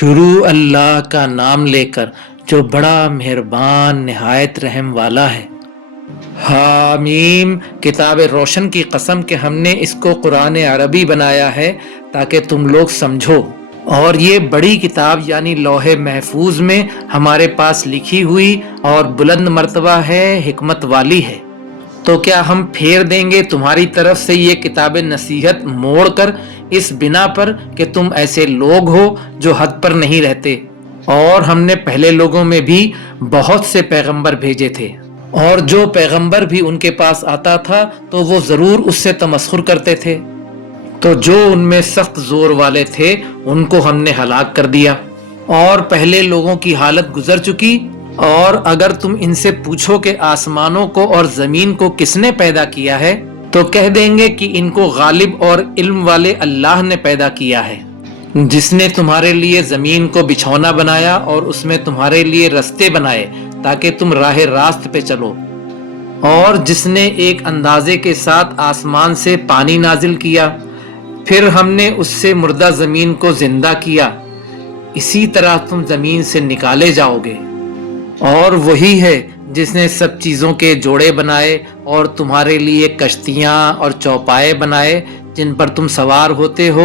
شروع اللہ کا نام لے کر جو بڑا مہربان نہایت رحم والا ہے۔ حامیم، کتاب روشن کی قسم کہ ہم نے اس کو قرآن عربی بنایا ہے تاکہ تم لوگ سمجھو، اور یہ بڑی کتاب یعنی لوح محفوظ میں ہمارے پاس لکھی ہوئی اور بلند مرتبہ ہے، حکمت والی ہے۔ تو کیا ہم پھیر دیں گے تمہاری طرف سے یہ کتاب نصیحت موڑ کر اس بنا پر کہ تم ایسے لوگ ہو جو حد پر نہیں رہتے؟ اور ہم نے پہلے لوگوں میں بھی بہت سے پیغمبر بھیجے تھے، اور جو پیغمبر بھی ان کے پاس آتا تھا تو وہ ضرور اس سے تمسخر کرتے تھے، تو جو ان میں سخت زور والے تھے ان کو ہم نے ہلاک کر دیا، اور پہلے لوگوں کی حالت گزر چکی۔ اور اگر تم ان سے پوچھو کہ آسمانوں کو اور زمین کو کس نے پیدا کیا ہے تو کہہ دیں گے کہ ان کو غالب اور علم والے اللہ نے پیدا کیا ہے، جس نے تمہارے لیے زمین کو بچھونا بنایا اور اس میں تمہارے لیے رستے بنائے تاکہ تم راہ راست پہ چلو، اور جس نے ایک اندازے کے ساتھ آسمان سے پانی نازل کیا، پھر ہم نے اس سے مردہ زمین کو زندہ کیا، اسی طرح تم زمین سے نکالے جاؤ گے۔ اور وہی ہے جس نے سب چیزوں کے جوڑے بنائے اور تمہارے لیے کشتیاں اور چوپائے بنائے جن پر تم سوار ہوتے ہو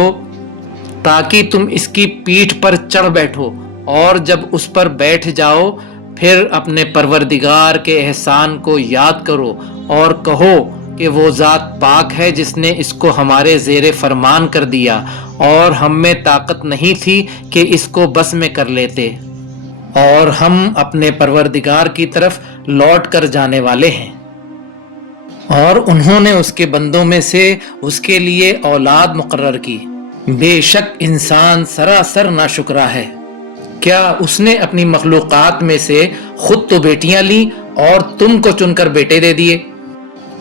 تاکہ تم اس کی پیٹھ پر چڑھ بیٹھو، اور جب اس پر بیٹھ جاؤ پھر اپنے پروردگار کے احسان کو یاد کرو اور کہو کہ وہ ذات پاک ہے جس نے اس کو ہمارے زیر فرمان کر دیا اور ہم میں طاقت نہیں تھی کہ اس کو بس میں کر لیتے، اور ہم اپنے پروردگار کی طرف لوٹ کر جانے والے ہیں۔ اور انہوں نے اس کے بندوں میں سے اس کے لیے اولاد مقرر کی، بے شک انسان سراسر ناشکرا ہے۔ کیا اس نے اپنی مخلوقات میں سے خود تو بیٹیاں لیں اور تم کو چن کر بیٹے دے دیے؟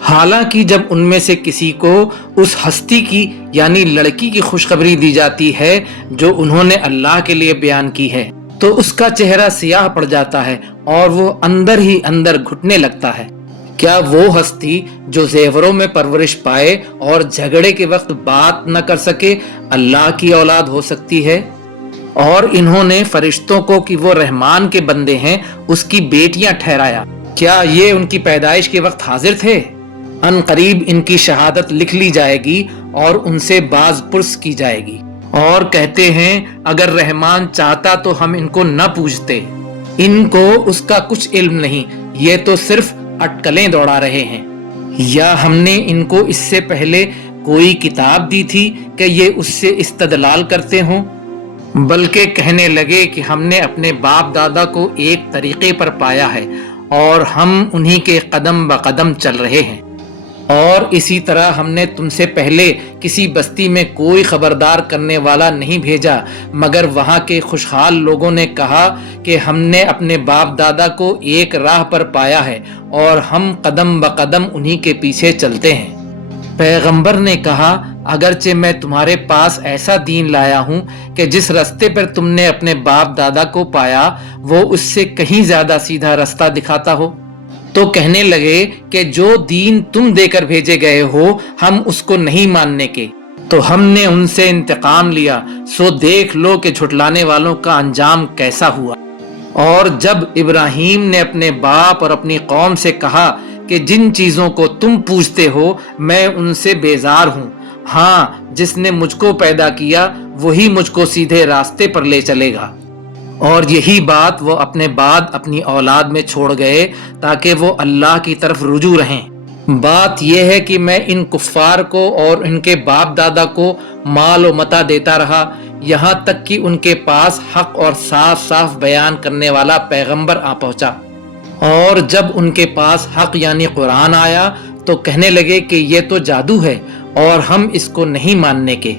حالانکہ جب ان میں سے کسی کو اس ہستی کی یعنی لڑکی کی خوشخبری دی جاتی ہے جو انہوں نے اللہ کے لیے بیان کی ہے تو اس کا چہرہ سیاہ پڑ جاتا ہے اور وہ اندر ہی اندر گھٹنے لگتا ہے۔ کیا وہ ہستی جو زیوروں میں پرورش پائے اور جھگڑے کے وقت بات نہ کر سکے اللہ کی اولاد ہو سکتی ہے؟ اور انہوں نے فرشتوں کو کہ وہ رحمان کے بندے ہیں اس کی بیٹیاں ٹھہرایا۔ کیا یہ ان کی پیدائش کے وقت حاضر تھے؟ ان قریب ان کی شہادت لکھ لی جائے گی اور ان سے باز پرس کی جائے گی، اور کہتے ہیں اگر رحمان چاہتا تو ہم ان کو نہ پوچھتے، ان کو اس کا کچھ علم نہیں، یہ تو صرف اٹکلیں دوڑا رہے ہیں۔ یا ہم نے ان کو اس سے پہلے کوئی کتاب دی تھی کہ یہ اس سے استدلال کرتے ہوں؟ بلکہ کہنے لگے کہ ہم نے اپنے باپ دادا کو ایک طریقے پر پایا ہے اور ہم انہی کے قدم بقدم چل رہے ہیں، اور اسی طرح ہم نے تم سے پہلے کسی بستی میں کوئی خبردار کرنے والا نہیں بھیجا مگر وہاں کے خوشحال لوگوں نے کہا کہ ہم نے اپنے باپ دادا کو ایک راہ پر پایا ہے اور ہم قدم بقدم انہی کے پیچھے چلتے ہیں۔ پیغمبر نے کہا اگرچہ میں تمہارے پاس ایسا دین لایا ہوں کہ جس رستے پر تم نے اپنے باپ دادا کو پایا وہ اس سے کہیں زیادہ سیدھا رستہ دکھاتا ہو، تو کہنے لگے کہ جو دین تم دے کر بھیجے گئے ہو ہم اس کو نہیں ماننے کے، تو ہم نے ان سے انتقام لیا، سو دیکھ لو کہ جھٹلانے والوں کا انجام کیسا ہوا۔ اور جب ابراہیم نے اپنے باپ اور اپنی قوم سے کہا کہ جن چیزوں کو تم پوچھتے ہو میں ان سے بیزار ہوں، ہاں جس نے مجھ کو پیدا کیا وہی مجھ کو سیدھے راستے پر لے چلے گا، اور یہی بات وہ اپنے بعد اپنی اولاد میں چھوڑ گئے تاکہ وہ اللہ کی طرف رجوع رہیں۔ بات یہ ہے کہ میں ان کفار کو اور ان کے باپ دادا کو مال و متاع دیتا رہا یہاں تک کہ ان کے پاس حق اور صاف صاف بیان کرنے والا پیغمبر آ پہنچا، اور جب ان کے پاس حق یعنی قرآن آیا تو کہنے لگے کہ یہ تو جادو ہے اور ہم اس کو نہیں ماننے کے،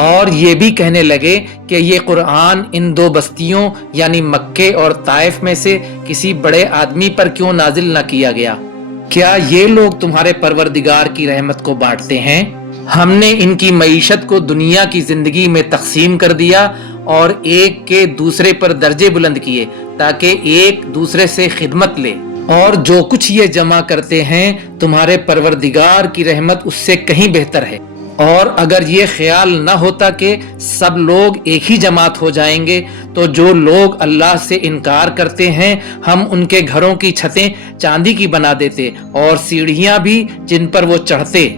اور یہ بھی کہنے لگے کہ یہ قرآن ان دو بستیوں یعنی مکے اور طائف میں سے کسی بڑے آدمی پر کیوں نازل نہ کیا گیا؟ کیا یہ لوگ تمہارے پروردگار کی رحمت کو بانٹتے ہیں؟ ہم نے ان کی معیشت کو دنیا کی زندگی میں تقسیم کر دیا اور ایک کے دوسرے پر درجے بلند کیے تاکہ ایک دوسرے سے خدمت لے، اور جو کچھ یہ جمع کرتے ہیں تمہارے پروردگار کی رحمت اس سے کہیں بہتر ہے۔ اور اگر یہ خیال نہ ہوتا کہ سب لوگ ایک ہی جماعت ہو جائیں گے تو جو لوگ اللہ سے انکار کرتے ہیں ہم ان کے گھروں کی چھتیں چاندی کی بنا دیتے اور سیڑھیاں بھی جن پر وہ چڑھتے،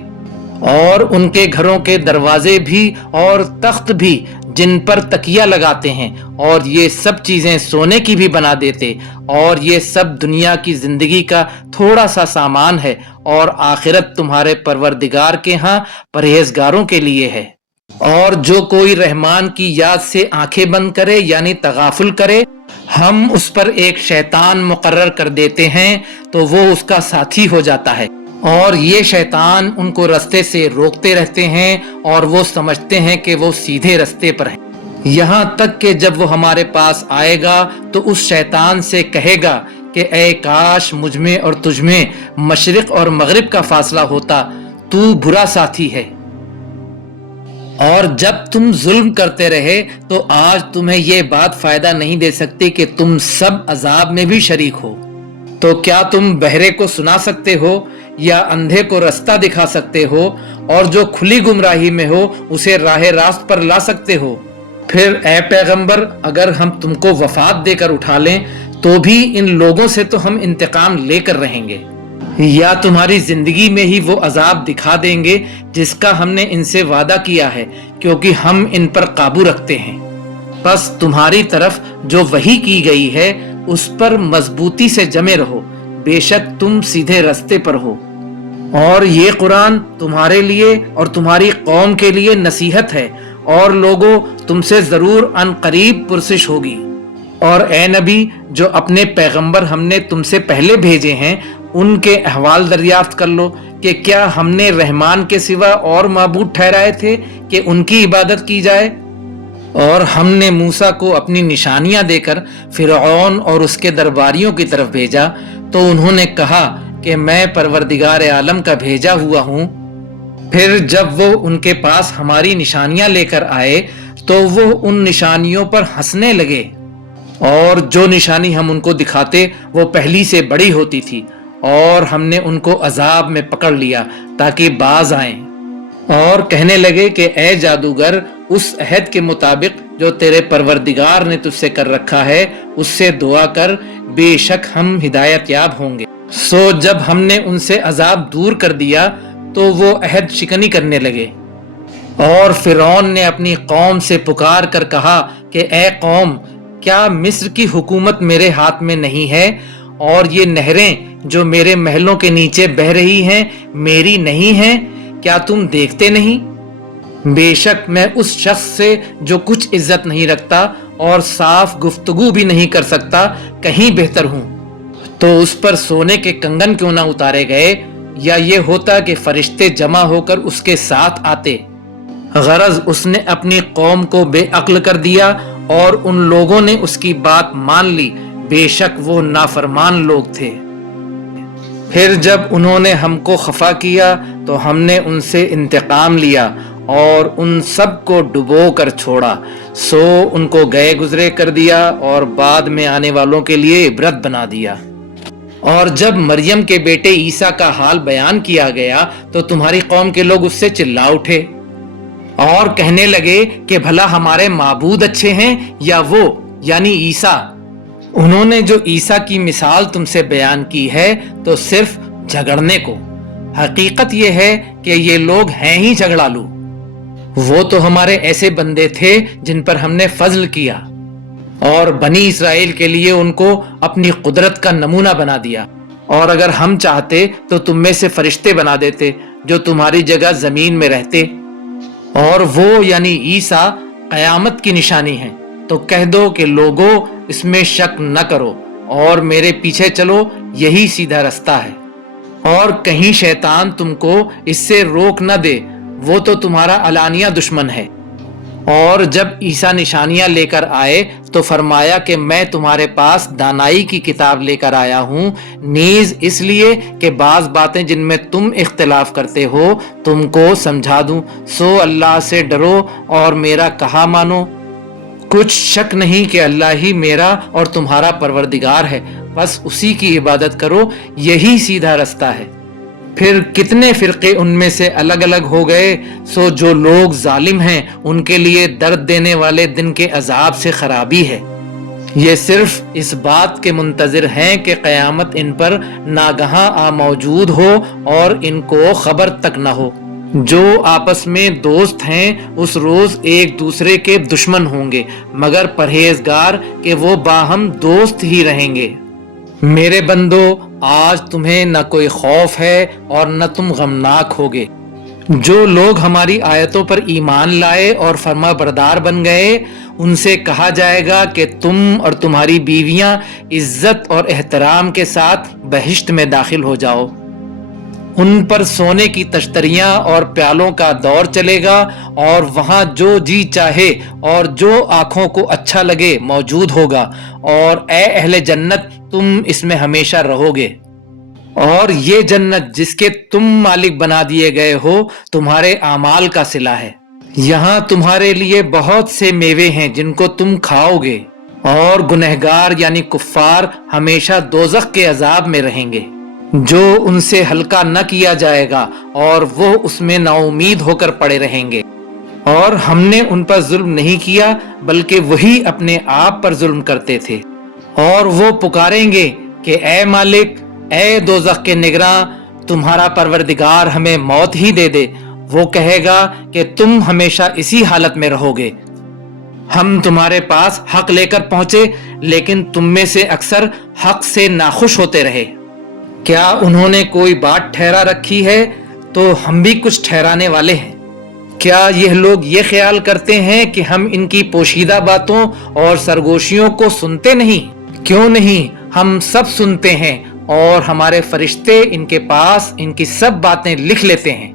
اور ان کے گھروں کے دروازے بھی اور تخت بھی جن پر تکیہ لگاتے ہیں، اور یہ سب چیزیں سونے کی بھی بنا دیتے، اور یہ سب دنیا کی زندگی کا تھوڑا سا سامان ہے، اور آخرت تمہارے پروردگار کے ہاں پرہیزگاروں کے لیے ہے۔ اور جو کوئی رحمان کی یاد سے آنکھیں بند کرے یعنی تغافل کرے، ہم اس پر ایک شیطان مقرر کر دیتے ہیں تو وہ اس کا ساتھی ہو جاتا ہے، اور یہ شیطان ان کو رستے سے روکتے رہتے ہیں اور وہ سمجھتے ہیں کہ وہ سیدھے رستے پر ہیں، یہاں تک کہ جب وہ ہمارے پاس آئے گا تو اس شیطان سے کہے گا کہ اے کاش مجھ میں اور تجھ میں مشرق اور مغرب کا فاصلہ ہوتا، تو برا ساتھی ہے۔ اور جب تم ظلم کرتے رہے تو آج تمہیں یہ بات فائدہ نہیں دے سکتی کہ تم سب عذاب میں بھی شریک ہو۔ تو کیا تم بہرے کو سنا سکتے ہو یا اندھے کو رستہ دکھا سکتے ہو، اور جو کھلی گمراہی میں ہو اسے راہ راست پر لا سکتے ہو؟ پھر اے پیغمبر اگر ہم تم کو وفات دے کر اٹھا لیں تو بھی ان لوگوں سے تو ہم انتقام لے کر رہیں گے، یا تمہاری زندگی میں ہی وہ عذاب دکھا دیں گے جس کا ہم نے ان سے وعدہ کیا ہے، کیونکہ ہم ان پر قابو رکھتے ہیں۔ بس تمہاری طرف جو وحی کی گئی ہے اس پر مضبوطی سے جمے رہو، بے شک تم سیدھے رستے پر ہو، اور یہ قرآن تمہارے لیے اور تمہاری قوم کے لیے نصیحت ہے، اور لوگوں تم سے ضرور ان قریب پرسش ہوگی۔ اور اے نبی جو اپنے پیغمبر ہم نے تم سے پہلے بھیجے ہیں ان کے احوال دریافت کر لو کہ کیا ہم نے رحمان کے سوا اور معبود ٹھہرائے تھے کہ ان کی عبادت کی جائے؟ اور ہم نے موسیٰ کو اپنی نشانیاں دے کر فرعون اور اس کے درباریوں کی طرف بھیجا تو انہوں نے کہا کہ میں پروردگار عالم کا بھیجا ہوا ہوں۔ پھر جب وہ ان کے پاس ہماری نشانیاں لے کر آئے تو وہ ان نشانیوں پر ہنسنے لگے، اور جو نشانی ہم ان کو دکھاتے وہ پہلی سے بڑی ہوتی تھی، اور ہم نے ان کو عذاب میں پکڑ لیا تاکہ باز آئیں، اور کہنے لگے کہ اے جادوگر اس عہد کے مطابق جو تیرے پروردگار نے تجھ سے کر رکھا ہے اس سے دعا کر، بے شک ہم ہدایت یاب ہوں گے۔ سو جب ہم نے ان سے عذاب دور کر دیا تو وہ عہد شکنی کرنے لگے، اور فرعون نے اپنی قوم سے پکار کر کہا کہ اے قوم، کیا مصر کی حکومت میرے ہاتھ میں نہیں ہے، اور یہ نہریں جو میرے محلوں کے نیچے بہہ رہی ہیں میری نہیں ہیں؟ کیا تم دیکھتے نہیں؟ بے شک میں اس شخص سے جو کچھ عزت نہیں رکھتا اور صاف گفتگو بھی نہیں کر سکتا کہیں بہتر ہوں۔ تو اس پر سونے کے کنگن کیوں نہ اتارے گئے، یا یہ ہوتا کہ فرشتے جمع ہو کر اس کے ساتھ آتے۔ غرض اس نے اپنی قوم کو بے عقل کر دیا اور ان لوگوں نے اس کی بات مان لی، بے شک وہ نافرمان لوگ تھے۔ پھر جب انہوں نے ہم کو خفا کیا تو ہم نے ان سے انتقام لیا اور ان سب کو ڈبو کر چھوڑا، سو ان کو گئے گزرے کر دیا اور بعد میں آنے والوں کے لیے عبرت بنا دیا۔ اور جب مریم کے بیٹے عیسیٰ کا حال بیان کیا گیا تو تمہاری قوم کے لوگ اس سے چلا اٹھے اور کہنے لگے کہ بھلا ہمارے معبود اچھے ہیں یا وہ یعنی عیسیٰ؟ انہوں نے جو عیسیٰ کی مثال تم سے بیان کی ہے تو صرف جھگڑنے کو، حقیقت یہ ہے کہ یہ لوگ ہیں ہی جھگڑالو۔ وہ تو ہمارے ایسے بندے تھے جن پر ہم نے فضل کیا، اور بنی اسرائیل کے لیے ان کو اپنی قدرت کا نمونہ بنا دیا، اور اگر ہم چاہتے تو تم میں سے فرشتے بنا دیتے جو تمہاری جگہ زمین میں رہتے، اور وہ یعنی عیسیٰ قیامت کی نشانی ہیں۔ تو کہہ دو کہ لوگوں اس میں شک نہ کرو اور میرے پیچھے چلو، یہی سیدھا رستہ ہے، اور کہیں شیطان تم کو اس سے روک نہ دے، وہ تو تمہارا علانیہ دشمن ہے۔ اور جب عیسیٰ نشانیاں لے کر آئے تو فرمایا کہ میں تمہارے پاس دانائی کی کتاب لے کر آیا ہوں، نیز اس لیے کہ بعض باتیں جن میں تم اختلاف کرتے ہو تم کو سمجھا دوں، سو اللہ سے ڈرو اور میرا کہا مانو۔ کچھ شک نہیں کہ اللہ ہی میرا اور تمہارا پروردگار ہے، بس اسی کی عبادت کرو، یہی سیدھا رستہ ہے۔ پھر کتنے فرقے ان میں سے الگ الگ ہو گئے. سو جو لوگ ظالم ہیں ان کے لیے درد دینے والے دن کے عذاب سے خرابی ہے. یہ صرف اس بات کے منتظر ہیں کہ قیامت ان پر ناگہاں آ موجود ہو اور ان کو خبر تک نہ ہو. جو آپس میں دوست ہیں اس روز ایک دوسرے کے دشمن ہوں گے، مگر پرہیزگار کہ وہ باہم دوست ہی رہیں گے. میرے بندو، آج تمہیں نہ کوئی خوف ہے اور نہ تم غمناک ہوگے. جو لوگ ہماری آیتوں پر ایمان لائے اور فرما بردار بن گئے، ان سے کہا جائے گا کہ تم اور تمہاری بیویاں عزت اور احترام کے ساتھ بہشت میں داخل ہو جاؤ. ان پر سونے کی تشتریاں اور پیالوں کا دور چلے گا، اور وہاں جو جی چاہے اور جو آنکھوں کو اچھا لگے موجود ہوگا. اور اے اہل جنت، تم اس میں ہمیشہ رہو گے. اور یہ جنت جس کے تم مالک بنا دیے گئے ہو تمہارے اعمال کا صلہ ہے. یہاں تمہارے لیے بہت سے میوے ہیں جن کو تم کھاؤ گے، اور گنہگار یعنی کفار ہمیشہ دوزخ کے عذاب میں رہیں گے جو ان سے ہلکا نہ کیا جائے گا، اور وہ اس میں نا امید ہو کر پڑے رہیں گے. اور ہم نے ان پر ظلم نہیں کیا بلکہ وہی اپنے آپ پر ظلم کرتے تھے. اور وہ پکاریں گے کہ اے مالک، اے دوزخ کے نگراں، تمہارا پروردگار ہمیں موت ہی دے دے. وہ کہے گا کہ تم ہمیشہ اسی حالت میں رہو گے. ہم تمہارے پاس حق لے کر پہنچے لیکن تم میں سے اکثر حق سے ناخوش ہوتے رہے. کیا انہوں نے کوئی بات ٹھہرا رکھی ہے تو ہم بھی کچھ ٹھہرانے والے ہیں. کیا یہ لوگ یہ خیال کرتے ہیں کہ ہم ان کی پوشیدہ باتوں اور سرگوشیوں کو سنتے نہیں؟ کیوں نہیں، ہم سب سنتے ہیں، اور ہمارے فرشتے ان کے پاس ان کی سب باتیں لکھ لیتے ہیں.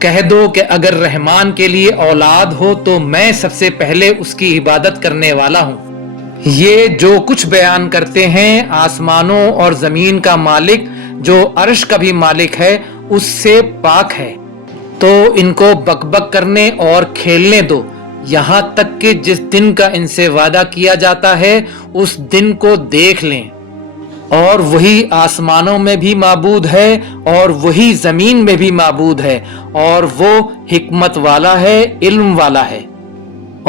کہہ دو کہ اگر رحمان کے لیے اولاد ہو تو میں سب سے پہلے اس کی عبادت کرنے والا ہوں. یہ جو کچھ بیان کرتے ہیں آسمانوں اور زمین کا مالک جو عرش کا بھی مالک ہے اس سے پاک ہے. تو ان کو بک بک کرنے اور کھیلنے دو یہاں تک کہ جس دن کا ان سے وعدہ کیا جاتا ہے اس دن کو دیکھ لیں. اور وہی آسمانوں میں بھی معبود ہے اور وہی زمین میں بھی معبود ہے، اور وہ حکمت والا ہے، علم والا ہے.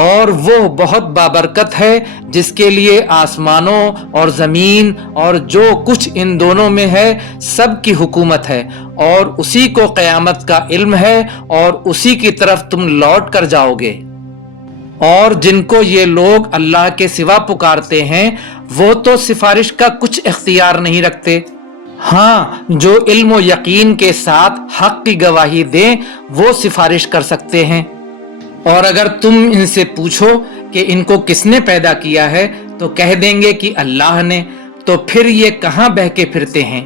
اور وہ بہت بابرکت ہے جس کے لیے آسمانوں اور زمین اور جو کچھ ان دونوں میں ہے سب کی حکومت ہے، اور اسی کو قیامت کا علم ہے، اور اسی کی طرف تم لوٹ کر جاؤ گے. اور جن کو یہ لوگ اللہ کے سوا پکارتے ہیں وہ تو سفارش کا کچھ اختیار نہیں رکھتے. ہاں، جو علم و یقین کے ساتھ حق کی گواہی دیں وہ سفارش کر سکتے ہیں. اور اگر تم ان سے پوچھو کہ ان کو کس نے پیدا کیا ہے تو کہہ دیں گے کہ اللہ نے. تو پھر یہ کہاں بہہ کے پھرتے ہیں؟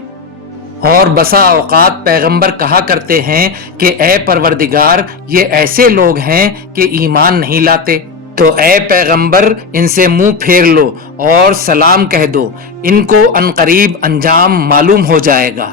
اور بسا اوقات پیغمبر کہا کرتے ہیں کہ اے پروردگار، یہ ایسے لوگ ہیں کہ ایمان نہیں لاتے. تو اے پیغمبر ان سے منہ پھیر لو اور سلام کہہ دو، ان کو عنقریب انجام معلوم ہو جائے گا.